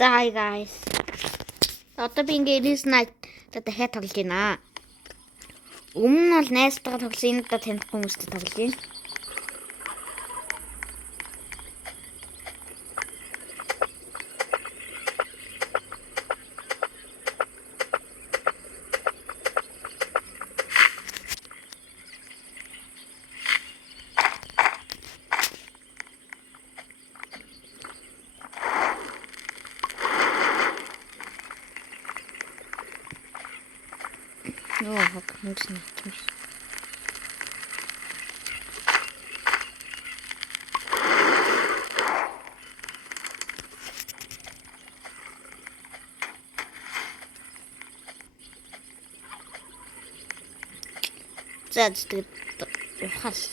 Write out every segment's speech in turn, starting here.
За hi guys. Одоо би ингээ Elise Night дахиад тоглож байна. Өмнө нь бол найзтайгаа тоглосон, энэ удаа таних хүмүүстэй тоглож байна. Йоо, хүмүүс нэг. За тэгээд ухаас.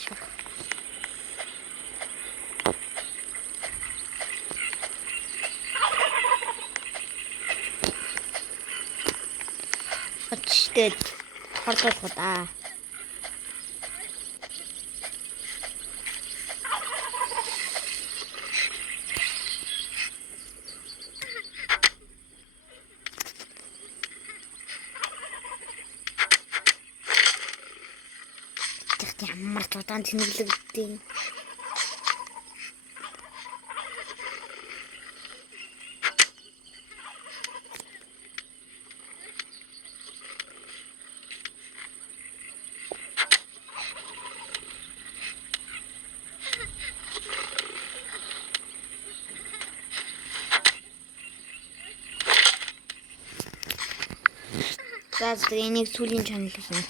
Шок. Очтед хордолгоо да. Ямар ч удаан тэнэглэгдээ. За энийг сүүлийн чанал гэсэн.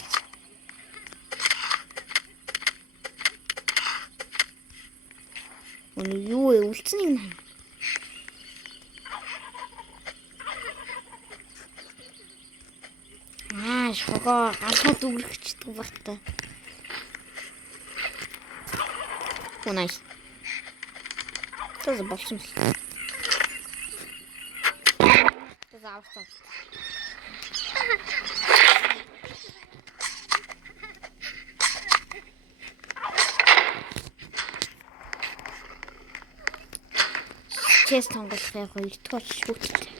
Юу вэ? Үлдсэн юм аа. Шогоо галхаад үгэрчдэг багтаа. Nice. Това болсон юм. Това авсан. Чест сонголохыг хоёрдугаар шүүгтэй.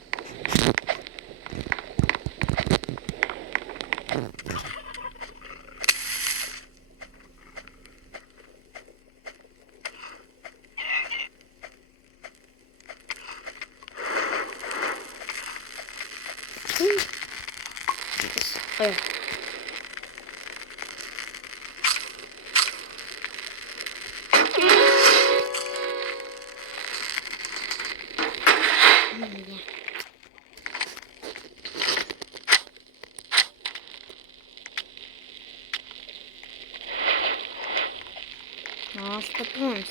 Nossa, pons.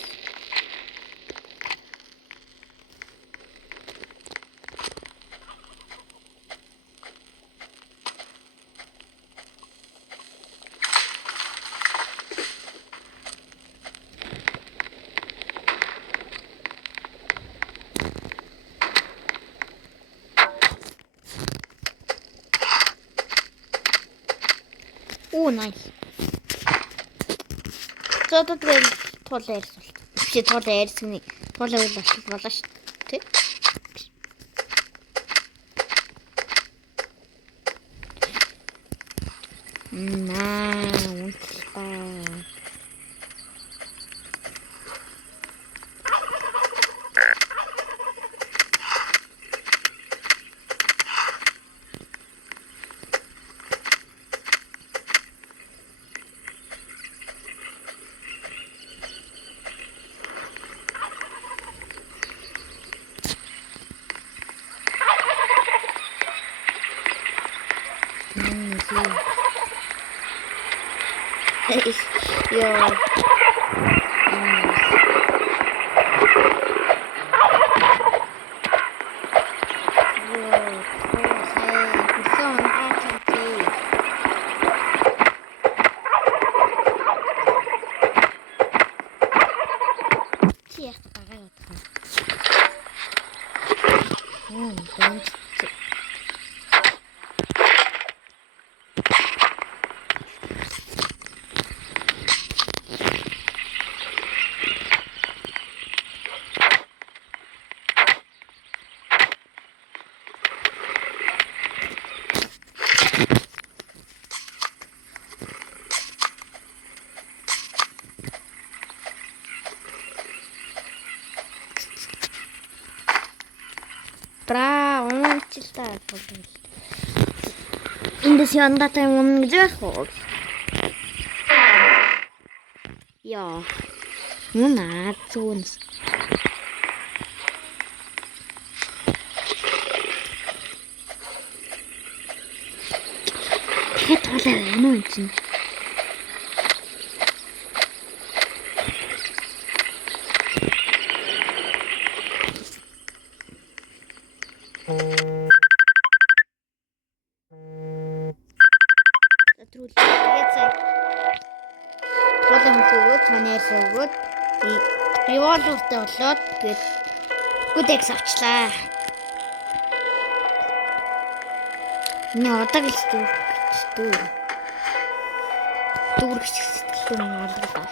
Nice. За одоо тэгэл туулаа ярьсуулт. Биш туулаа ярьсны туулаа үйл ажиллал болоо шүү дээ. Унтаа. Ja. Wow. та бол. Эндээс яндатай юм гэж байх уу? Яа. Мунаа зүүнс. Тэгэхэд тулаа байна уу чинь? Затрул тэгээд сая болон өгөөд манайс өгөөд револвертэй болоод тэгээд гүдекс авчлаа. Миний одоо гэж дүүргч сэтгэлтэй юм болоо.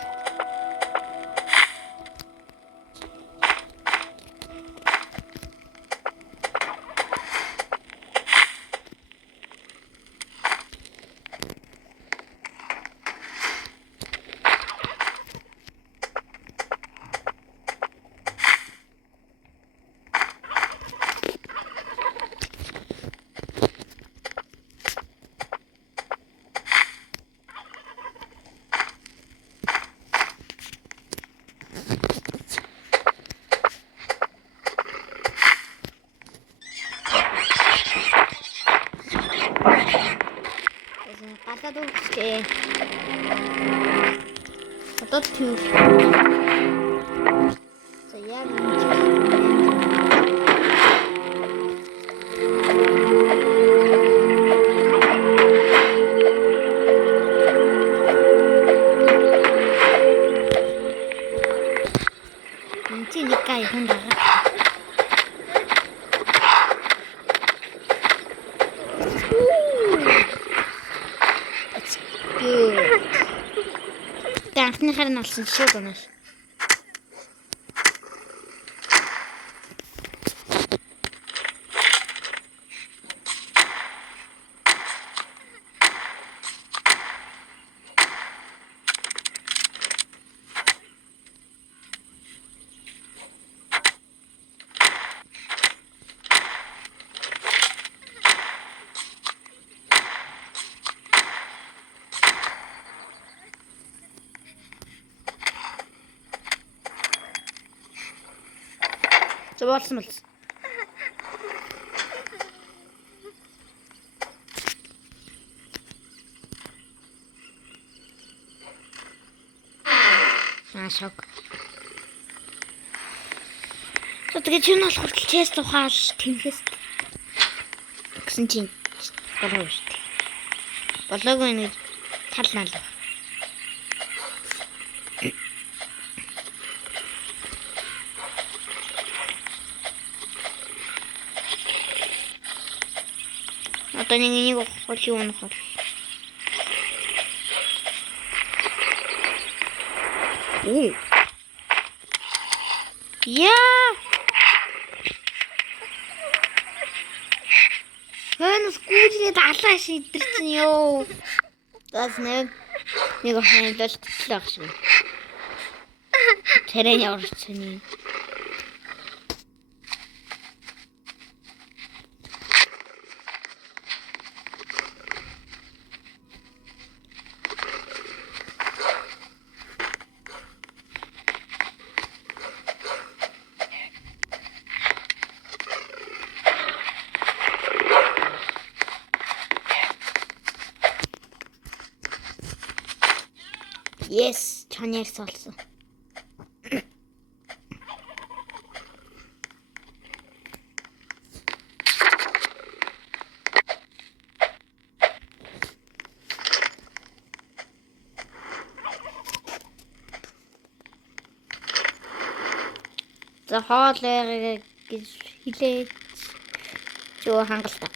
Гадаад үргэлжлээ. Одоо түүх. За яг энэ нэг гай хүн даа. Анхныхаар нь олсон шүү гэнэ. Зовоолсон болсон. Шок. Тэгээд чинь бол хүртэл чест ухааш тэмхээс гэсэн чинь болов шүү дээ. Болоогүй нэг тал нал. Одоо нэг ухах юм уу? Яа! Хэнэс гүйжээ далаа шидэрч нь ёо. Тас нэг хайлт тлах шиг. Тэрэн яварчны. Yes, чанерс олсон. За хоолой гэж хэлээд чөө хангалттай.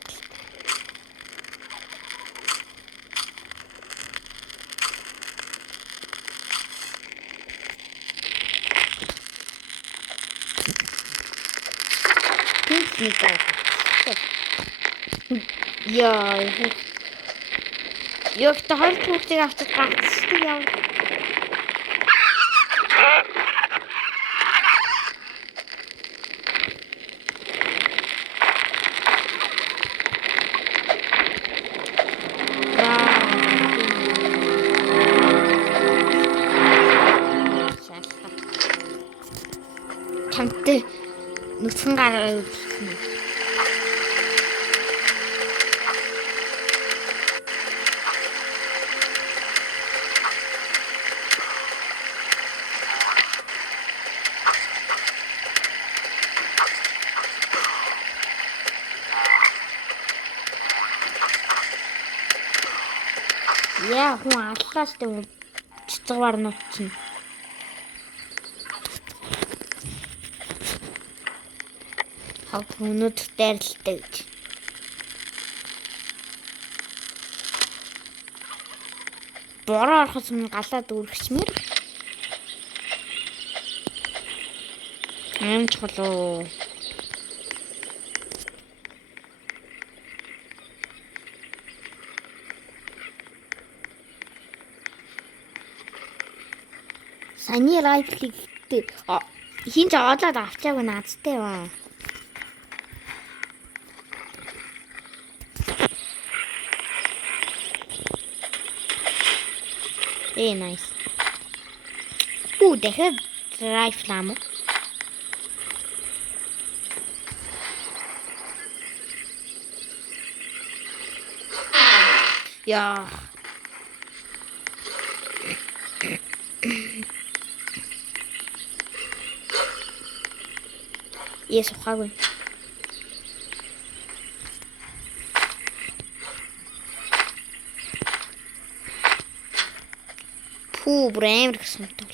Яа. Ёх тахал түүхийг авчиж гацдаг яв. цасан гараа үлдсэн. Яа хүн аллаас тэм цэцгээр нутсан. Хав хүнүүд дайралтай гэж. Бороо орохос өмнө галаад үргэсмэр. Чухал. Саяны райфлыг хин ч олоод авчаагүй наадтай ба. Nice. Дахиад райфл ам. Яа. Yes, ухаагүй. Бүр гэсэн тул.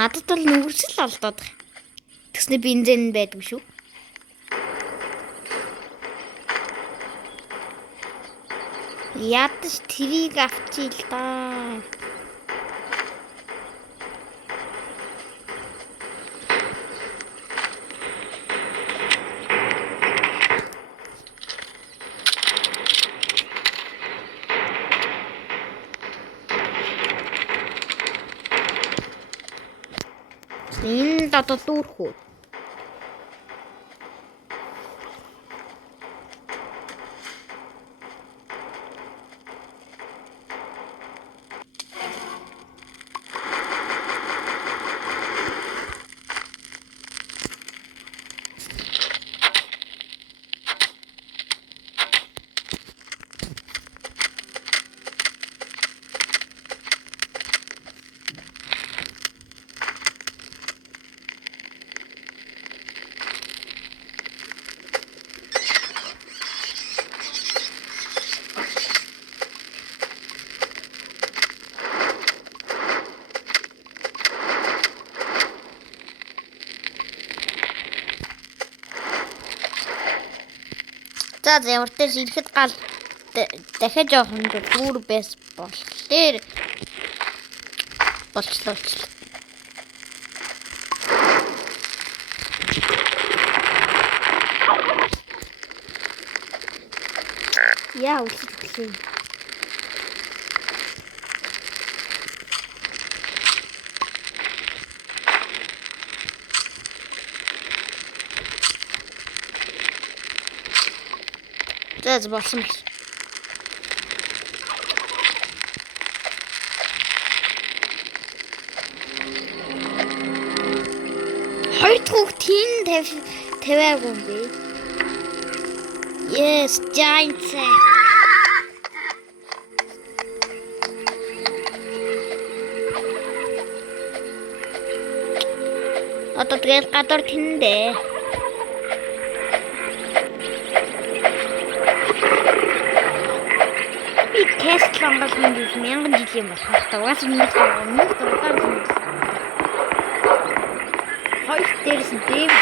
Надад бол нүгэрсэл алдаад. Тэгснэ бензин байдаг шүү. Ядаж тэрийг авчий л да. Энэ дадал дүүрхүү. За уртээс ирэхэд гал дахиад жоохон дүүр байс болохоор болчлоо. Яа үлээ. За болсон. Хоёр дахь тийм тавиагүй юм бэ? Yes, giant sack. Одоо тэгэл гадар тэндээ. мянган жилийн болох дугаас минут дурдаа минут. Хоёр дээрс нь дэв.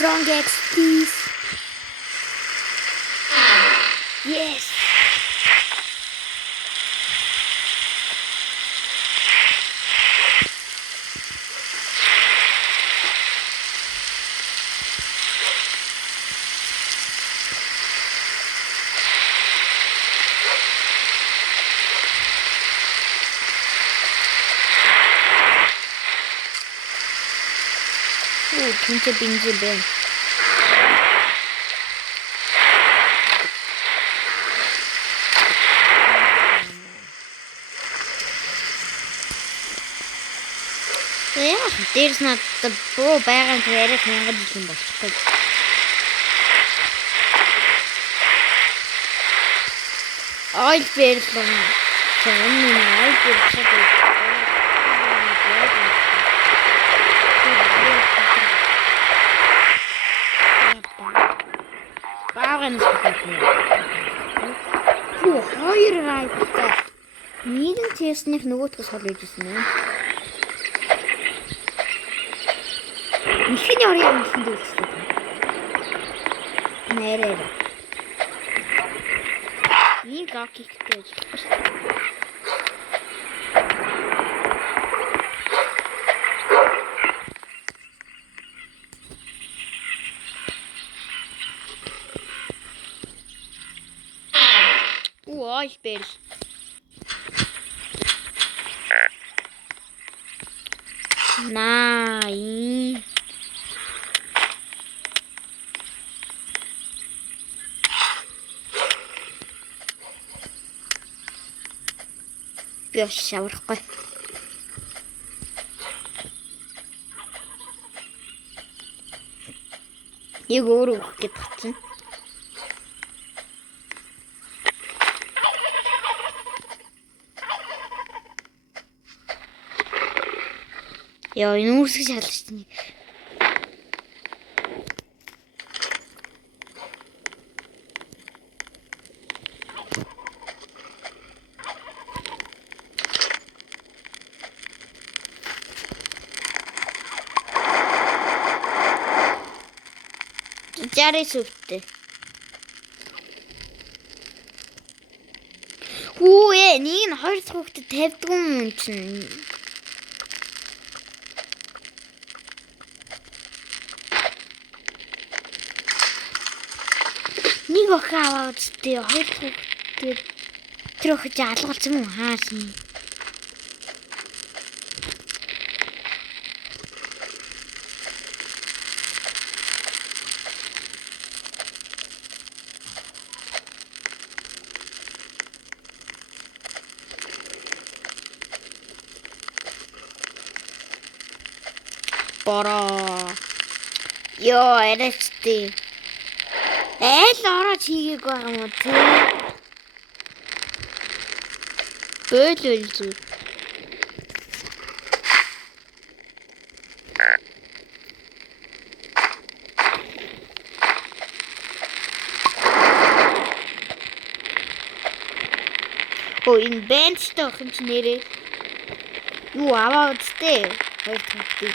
Strong X, please. Yes. 진짜 빈집에 there's not the bro байгаан яриад мянган жил юм болчихгүй. Ойл бэрлэн. Чамны ойл бэрлэн. Хоёр райдтай. Нэг нь тестнийх нөгөөдгөөс хол ижсэн юм. Ихний орой юм гэсэн дүүлсэн. Нэрээ. Ийм гакиктэй. Ich bin. Nein. Biraz şavrıklı. Yeguru gittin. Яа, энэ үүсгэж шалж чинь. Жари сүвтэй. Хүү нэг нь хоёр дахь хүүхдэд тавьдгүй юм чинь. Нэг охин аваад зүтэй хоёр хүүхдэд тэр охиж алгуулсан юм хаасан. Бороо. Йоо, эрэчтэй. Ээл орооч хийгээг байгаа юм уу тий. Бөөлөл зү. Оо энэ бенчтэй охин ч нэрээ. Юу аваад тээ. Хоёр төгтий.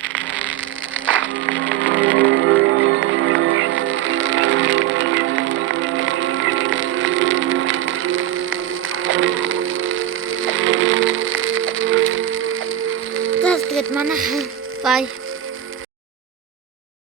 That's good, man. Bye.